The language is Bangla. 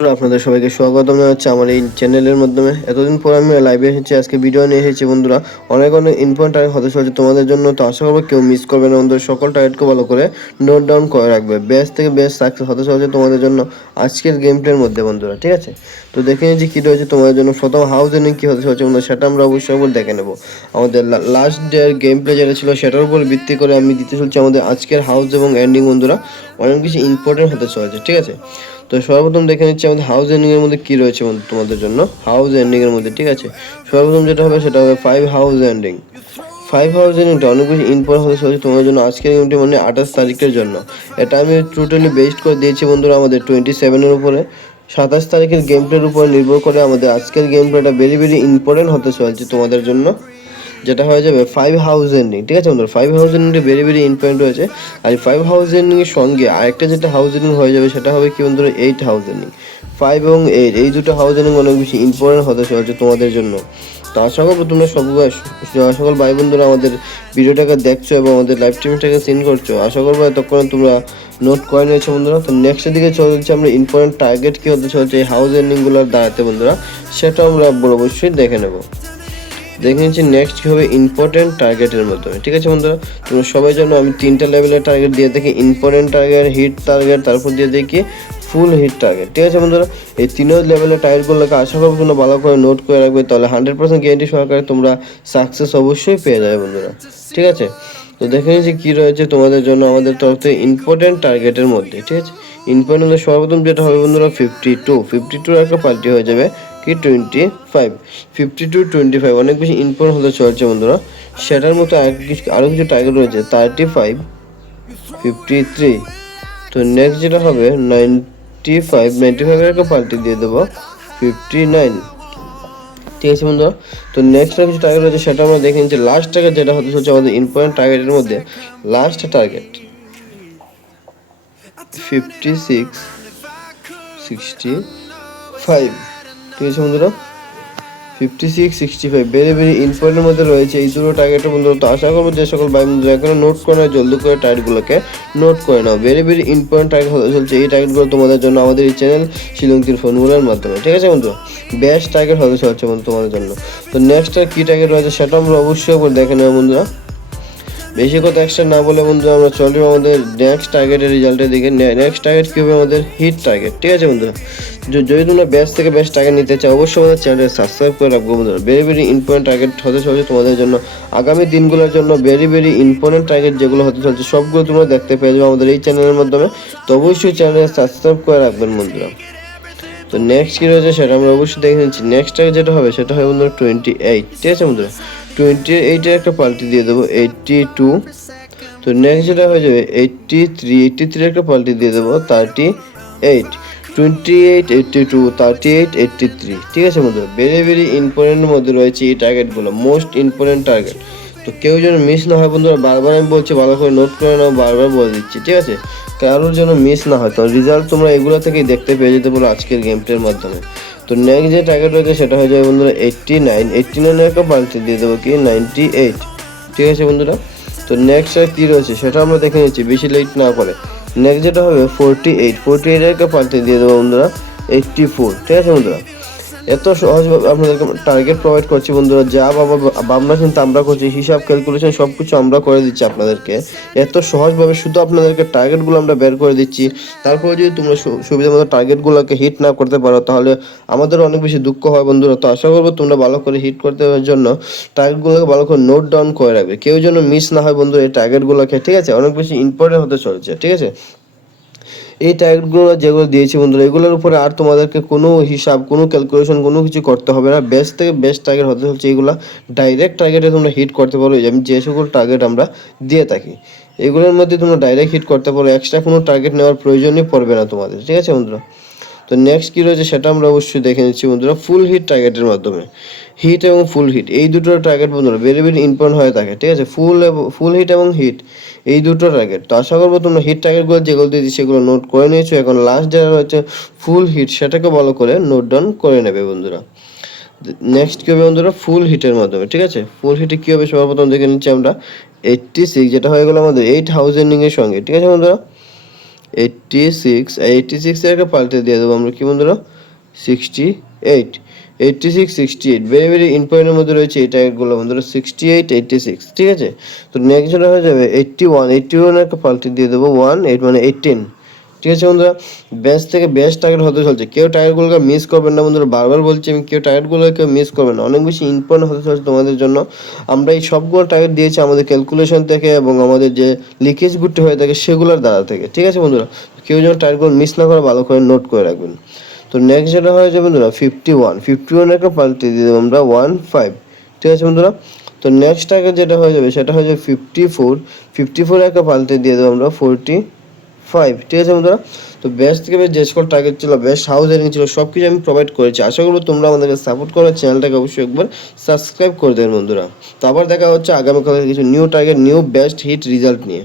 আপনাদের সবাইকে স্বাগতম জানাচ্ছি আমার এই চ্যানেলের মাধ্যমে। এতদিন পর আমি লাইভে এসেছি, আজকে ভিডিও নিয়ে এসেছি বন্ধুরা। অনেক ইম্পর্টেন্ট টার্গেট হতে চলেছে তোমাদের জন্য, তো আশা করবো কেউ মিস করবে না বন্ধুরা। সকল টার্গেটকে ভালো করে নোট ডাউন করে রাখবে। বেস্ট থেকে বেস্ট সাকসেস হতে চলেছে তোমাদের জন্য আজকের গেম প্লের মধ্যে বন্ধুরা, ঠিক আছে? তো দেখে নিয়েছি কী রয়েছে তোমাদের জন্য। প্রথম হাউস এনিং কী হতে চলেছে বন্ধুরা, সেটা আমরা অবশ্যই দেখে নেবো। আমাদের লাস্ট ডে গেম প্লে যেটা ছিল সেটার উপর ভিত্তি করে আমি দিতে চলছি আমাদের আজকের হাউস এবং এন্ডিং বন্ধুরা। অনেক কিছু ইম্পর্টেন্ট হতে চলেছে, ঠিক আছে? তো সর্বপ্রথম দেখে নিচ্ছি আমাদের হাউস এন্ডিংয়ের মধ্যে কী রয়েছে তোমাদের জন্য। হাউস এন্ডিংয়ের মধ্যে, ঠিক আছে, সর্বপ্রথম যেটা হবে সেটা হবে 5 হাউস এন্ডিং। 5 হাউস এন্ডিংটা অনেক বেশি ইম্পর্টেন্ট হতে চলেছে তোমাদের জন্য আজকের গেমটি, মানে 28 তারিখের জন্য। এটা আমি টোটালি বেস্ট করে দিয়েছি বন্ধুরা আমাদের 27-এর উপরে। 27 তারিখের গেম প্লের উপর নির্ভর করে আমাদের আজকের গেম প্লেটা ভেরি ইম্পর্টেন্ট হতে চলেছে তোমাদের জন্য, যেটা হয়ে যাবে 5 হাউস এন্ডিং, ঠিক আছে বন্ধুরা? 5 হাউস এন্ডিংটা ভেরি ইম্পর্টেন্ট রয়েছে। আর এই 5 হাউস এন্ডিংয়ের সঙ্গে আরেকটা যেটা হাউস এন্ডিং হয়ে যাবে সেটা হবে কি বন্ধুরা, 8 হাউস এন্ডিং। 5 এবং 8 এই দুটো হাউস এন্ডিং অনেক বেশি ইম্পর্টেন্ট হতে চলেছে তোমাদের জন্য। তো আশা করবো তোমরা সকল ভাই বন্ধুরা আমাদের ভিডিওটাকে দেখছো এবং আমাদের লাইভ স্ট্রিমটাকে সিন করছো। আশা করবো এতক্ষণ তোমরা নোট করে নিয়েছো বন্ধুরা। তো নেক্সটের দিকে চলছে আমরা ইম্পর্টেন্ট টার্গেট কী হতে চলছে এই হাউস এন্ডিংগুলোর দাঁড়াতে বন্ধুরা, সেটা আমরা অবশ্যই দেখে নেবো। দেখে নিচ্ছি নেক্সট কী হবে ইম্পর্টেন্ট টার্গেটের মাধ্যমে, ঠিক আছে বন্ধুরা? তোমরা সবাই জন্য আমি 3টা লেভেলের টার্গেট দিয়ে দেখি, ইম্পর্টেন্ট টার্গেট, হিট টার্গেট, তারপর দিয়ে দেখি ফুল হিট টার্গেট, ঠিক আছে বন্ধুরা? এই 3 লেভেলের টার্গেটগুলোকে আশা করবো তোমরা ভালো করে নোট করে রাখবে, তাহলে 100% গ্যারেন্টি সহকারে তোমরা সাকসেস অবশ্যই পেয়ে যাবে বন্ধুরা, ঠিক আছে? তো দেখে নিচ্ছি কী রয়েছে তোমাদের জন্য আমাদের তরফ থেকে ইম্পর্টেন্ট টার্গেটের মধ্যে, ঠিক আছে? ইম্পর্টেন্ট সর্বপ্রথম যেটা হবে বন্ধুরা 52 একটা পাল্টি হয়ে যাবে কি 25, 52-25 অনেক বেশি ইম্পর্টেন্ট হতে চলছে বন্ধুরা। সেটার মতো আরও কিছু টার্গেট রয়েছে 35, 53। তো নেক্সট যেটা হবে 95 একটা পাল্টি দিয়ে দেবো 59, ঠিক আছে বন্ধুরা? তো নেক্সট কিছু টার্গেট রয়েছে সেটা আমরা দেখে নিচ্ছি। লাস্ট টার্গেট যেটা হতে চলছে আমাদের ইম্পর্টেন্ট টার্গেটের মধ্যে, লাস্ট টার্গেট 56, 65, ঠিক আছে বন্ধুরা? 56-65 ভেরি ইম্পর্টেন্ট মধ্যে রয়েছে এই দুটো টার্গেটের বন্ধুরা। তো আশা করবো যে সকল ভাই বন্ধুরা এখনো নোট করে নাও, জলদি করে টার্গেটগুলোকে নোট করে নাও। ভেরি ইম্পর্টেন্ট টার্গেট হতে চলছে এই টার্গেটগুলো তোমাদের জন্য আমাদের এই চ্যানেল শিলংতির ফোনগুলোর মাধ্যমে, ঠিক আছে বন্ধুরা? বেস্ট টার্গেট হতে চলছে বন্ধু তোমাদের জন্য। তো নেক্সট কী টার্গেট রয়েছে সেটা আমরা অবশ্যই দেখে নেবো বন্ধুরা। বেশি কথা এক্সট্রা না বলে বন্ধুরা আমরা চলবে আমাদের নেক্সট টার্গেটের রেজাল্টের দিকে। নেক্সট টার্গেট কী হবে আমাদের হিট টার্গেট, ঠিক আছে বন্ধুরা? যদি তোমরা বেস্ট থেকে বেস্ট টার্গেট নিতে চাও অবশ্যই আমাদের চ্যানেলটা সাবস্ক্রাইব করে রাখবো বন্ধুরা। ভেরি ইম্পর্টেন্ট টার্গেট হতে চলছে তোমাদের জন্য আগামী দিনগুলোর জন্য। ভেরি ইম্পর্টেন্ট টার্গেট যেগুলো হতে চলছে সবগুলো তোমরা দেখতে পেয়ে যাবে আমাদের এই চ্যানেলের মাধ্যমে। তো অবশ্যই চ্যানেলটা সাবস্ক্রাইব করে রাখবেন বন্ধুরা। তো নেক্সট কী রয়েছে সেটা আমরা অবশ্যই দেখে নিচ্ছি। নেক্সট টার্গেট যেটা হবে সেটা হবে বন্ধুরা 28, ঠিক আছে বন্ধুরা? 28-এর একটা পাল্টি দিয়ে দেবো 82। তো নেক্সট যেটা হয়ে যাবে 83 একটা পাল্টি দিয়ে দেবো 38, 28, 82, 38, 83, ঠিক আছে বন্ধুরা? ভেরি ইম্পর্টেন্টের মধ্যে রয়েছে এই টার্গেটগুলো, মোস্ট ইম্পর্টেন্ট টার্গেট। তো কেউ যেন মিস না হয় বন্ধুরা, বারবার আমি বলছি ভালো করে নোট করে নাও, বারবার বলে দিচ্ছি, ঠিক আছে? কারোর যেন মিস না হয়। তো রেজাল্ট তোমরা এগুলো থেকেই দেখতে পেয়ে যেতে পারো আজকের গেম প্লের মাধ্যমে। তো নেক্সট যে টার্গেট রয়েছে সেটা হয়ে যাবে বন্ধুরা 89 একটা পাল্টি দিয়ে দেবো কি 98, ঠিক আছে বন্ধুরা? তো নেক্সট কী রয়েছে সেটা আমরা দেখে নিচ্ছি বেশি লেট না করে। নেক্সট যেটা হবে 48 একটা পাল্টি দিয়ে দেবো বন্ধুরা 84, ঠিক আছে বন্ধুরা? এত সহজভাবে আপনাদেরকে টার্গেট প্রোভাইড করছি বন্ধুরা, যা ভাবনা চিন্তা আমরা করছি, হিসাব ক্যালকুলেশন সব কিছু আমরা করে দিচ্ছি আপনাদেরকে। এত সহজভাবে শুধু আপনাদেরকে টার্গেটগুলো আমরা বের করে দিচ্ছি। তারপরে যদি তোমরা সুবিধা মতো টার্গেটগুলোকে হিট না করতে পারো তাহলে আমাদের অনেক বেশি দুঃখ হয় বন্ধুরা। তো আশা করবো তোমরা ভালো করে হিট করতে জন্য টার্গেটগুলোকে ভালো করে নোট ডাউন করে রাখবে, কেউ যেন মিস না হয় বন্ধুরা এই টার্গেটগুলোকে, ঠিক আছে? অনেক বেশি ইম্পর্টেন্ট হতে চলছে, ঠিক আছে? এই টার্গেটগুলো যেগুলো দিয়েছি বন্ধুরা এগুলোর উপরে আর তোমাদেরকে কোনো হিসাব, কোনো ক্যালকুলেশন, কোনো কিছু করতে হবে না। বেস্ট থেকে বেস্ট টার্গেট হতে হচ্ছে এগুলো, ডাইরেক্ট টার্গেটে তোমরা হিট করতে পারো। আমি যে সকল টার্গেট আমরা দিয়ে থাকি এগুলোর মধ্যে তোমরা ডাইরেক্ট হিট করতে পারো, এক্সট্রা কোনো টার্গেট নেওয়ার প্রয়োজনই পড়বে না তোমাদের, ঠিক আছে বন্ধুরা? তো নেক্সট কী রয়েছে সেটা আমরা অবশ্যই দেখে নিচ্ছি বন্ধুরা ফুল হিট টার্গেটের মাধ্যমে। হিট এবং ফুল হিট এই দুটো টার্গেট বন্ধুরা ভেরি ইম্পর্টেন্ট হয়ে থাকে, ঠিক আছে? ফুল হিট এবং হিট এই দুটো টার্গেট। তো আশা করবো তোমরা হিট টার্গেটগুলো যেগুলো দিয়েছি সেগুলো নোট করে নিয়েছো। এখন লাস্ট যেটা রয়েছে ফুল হিট সেটাকে ভালো করে নোট ডাউন করে নেবে বন্ধুরা। নেক্সট কী হবে বন্ধুরা ফুল হিটের মাধ্যমে, ঠিক আছে? ফুল হিটে কী হবে সর্বপ্রথম দেখে নিচ্ছি আমরা 86, যেটা হয়ে গেলো আমাদের 8 হাউস এন্ডিংয়ের সঙ্গে, ঠিক আছে বন্ধুরা? 86, 86 এর একটা পাল্টে দিয়ে দেবো আমরা কি বন্ধুরা 68, 86, 68 ভেরি ভেরি ইম্পর্টেন্টের মধ্যে রয়েছে এই টার্গেটগুলো বন্ধুরা 68, 86, ঠিক আছে। তো নেক্সট যেটা হয়ে যাবে 81, 81 এর একটা পাল্টে দিয়ে দেবো 18 মানে 18, ঠিক আছে বন্ধুরা। বেস্ট থেকে বেস্ট টার্গেট হতে চলছে, কেউ টার্গেটগুলোকে মিস করবেন না বন্ধুরা, বারবার বলছি আমি, কেউ টার্গেটগুলোকে মিস করবেন না, অনেক বেশি ইম্পর্টেন্ট হতে চলছে তোমাদের জন্য। আমরা এই সবগুলো টার্গেট দিয়েছি আমাদের ক্যালকুলেশন থেকে এবং আমাদের যে লিকেজ বুটটি হয়ে থাকে সেগুলোর দ্বারা থেকে, ঠিক আছে বন্ধুরা। কেউ যেন টার্গেটগুলো মিস না করে ভালো করে নোট করে রাখবেন। তো নেক্সট যেটা হয়ে যাবে বন্ধুরা 51 একটা পাল্টে দিয়ে দেবো আমরা 15, ঠিক আছে বন্ধুরা। তো নেক্সট টার্গেট যেটা হয়ে যাবে সেটা হয়ে যাবে 54 একটা পাল্টে দিয়ে দেবো আমরা 45, ঠিক আছে বন্ধুরা। তো বেস্ট থেকে বেস্ট যে সকল টার্গেট ছিল, বেস্ট হাউস এরিং ছিল, সব কিছু আমি প্রোভাইড করেছি। আশা করবো তোমরা আমাদেরকে সাপোর্ট করো, চ্যানেলটাকে অবশ্যই একবার সাবস্ক্রাইব করে দেবেন বন্ধুরা। তো আবার দেখা হচ্ছে আগামীকাল কিছু new target, new best hit result নিয়ে।